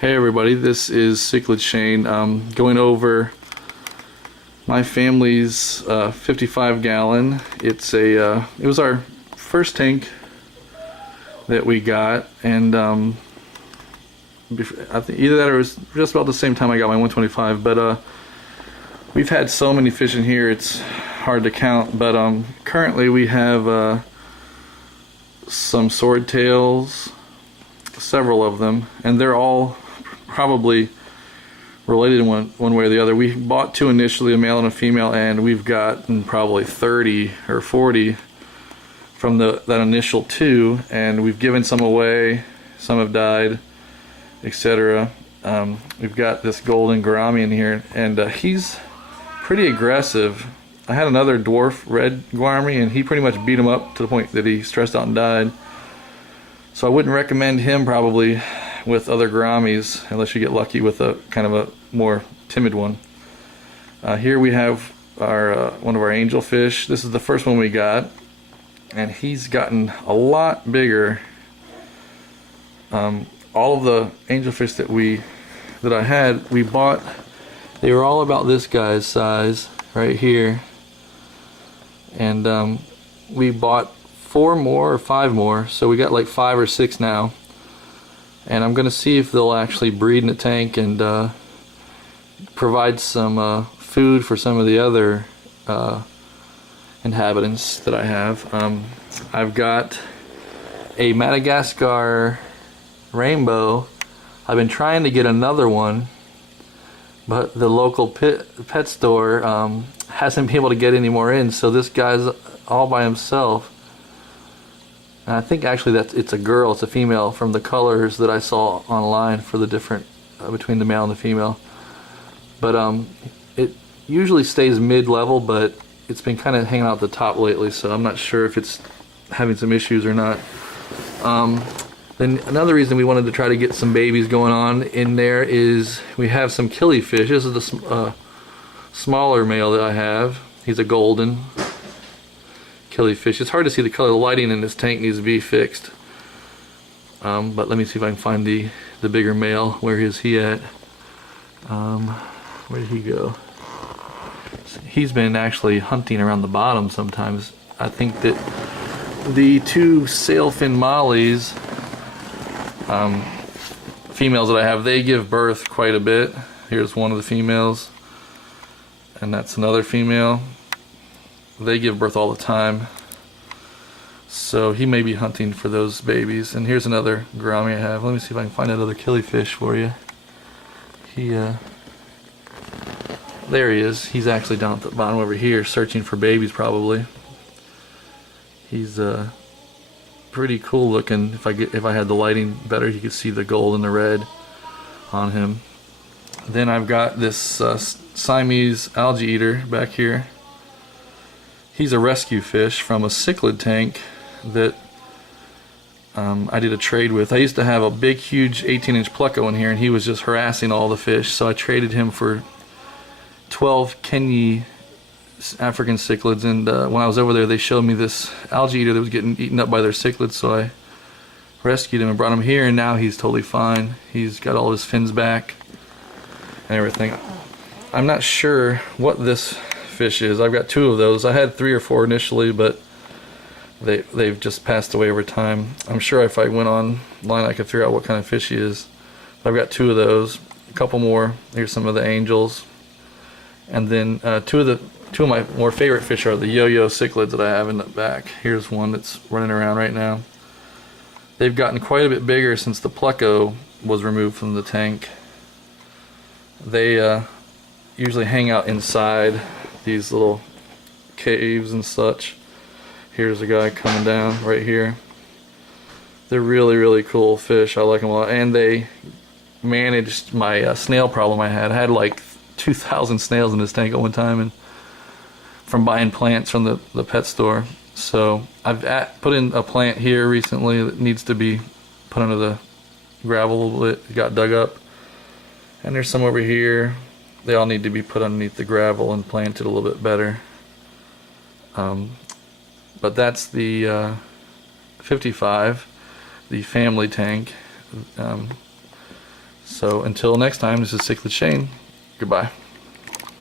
Hey everybody, this is Cichlid Shane going over my family's 55 gallon. It was our first tank that we got, and I think either that or it was just about the same time I got my 125, but we've had so many fish in here it's hard to count, but currently we have some swordtails, several of them, and they're all probably related in one way or the other. We bought two initially, a male and a female, and we've gotten probably 30 or 40 from that initial two, and we've given some away, some have died, etc. We've got this golden gouarami in here, and he's pretty aggressive. I had another dwarf red gouarami, and he pretty much beat him up to the point that he stressed out and died. So I wouldn't recommend him probably with other gouramis unless you get lucky with a kind of a more timid one. Here we have our one of our angelfish. This is the first one we got, and he's gotten a lot bigger. All of the angelfish that I had, we bought, they were all about this guy's size right here, and we bought 4 more or 5 more, so we got like 5 or 6 now, and I'm gonna see if they'll actually breed in the tank and provide some food for some of the other inhabitants that I have. I've got a Madagascar rainbow. I've been trying to get another one, but the local pet store hasn't been able to get any more in, so this guy's all by himself. And I think actually it's a girl, it's a female, from the colors that I saw online for the different between the male and the female. But it usually stays mid-level, but it's been kind of hanging out at the top lately, so I'm not sure if it's having some issues or not. Then another reason we wanted to try to get some babies going on in there is we have some kilifish. This is the smaller male that I have. He's a golden kilifish. It's hard to see the color. The lighting in this tank needs to be fixed. But let me see if I can find the bigger male. Where is he at? Where did he go? He's been actually hunting around the bottom sometimes. I think that the 2 sailfin mollies, females that I have, they give birth quite a bit. Here's one of the females, and that's another female. They give birth all the time, so he may be hunting for those babies. And here's another gouarami I have. Let me see if I can find another kilifish for you. There he is. He's actually down at the bottom over here searching for babies probably. He's pretty cool looking. If I had the lighting better, you could see the gold and the red on him. Then I've got this Siamese algae eater back here. He's a rescue fish from a cichlid tank that I did a trade with. I used to have a big huge 18-inch pleco in here, and he was just harassing all the fish, so I traded him for 12 Kenyi African cichlids, and when I was over there they showed me this algae eater that was getting eaten up by their cichlids, so I rescued him and brought him here, and now he's totally fine. He's got all his fins back and everything. I'm not sure what this fish is. I've got 2 of those. I had 3 or 4 initially, but they've just passed away over time. I'm sure if I went online I could figure out what kind of fish he is. But I've got 2 of those, a couple more. Here's some of the angels, and then two of my more favorite fish are the yo-yo cichlids that I have in the back. Here's one that's running around right now. They've gotten quite a bit bigger since the pleco was removed from the tank. They usually hang out inside these little caves and such. Here's a guy coming down right here. They're really, really cool fish. I like them a lot, and they managed my snail problem I had. I had like 2,000 snails in this tank at one time, and from buying plants from the pet store. So I've put in a plant here recently that needs to be put under the gravel. It got dug up, and there's some over here. They all need to be put underneath the gravel and planted a little bit better. But that's the 55, the family tank. So until next time, this is Cichlid Shane. Goodbye.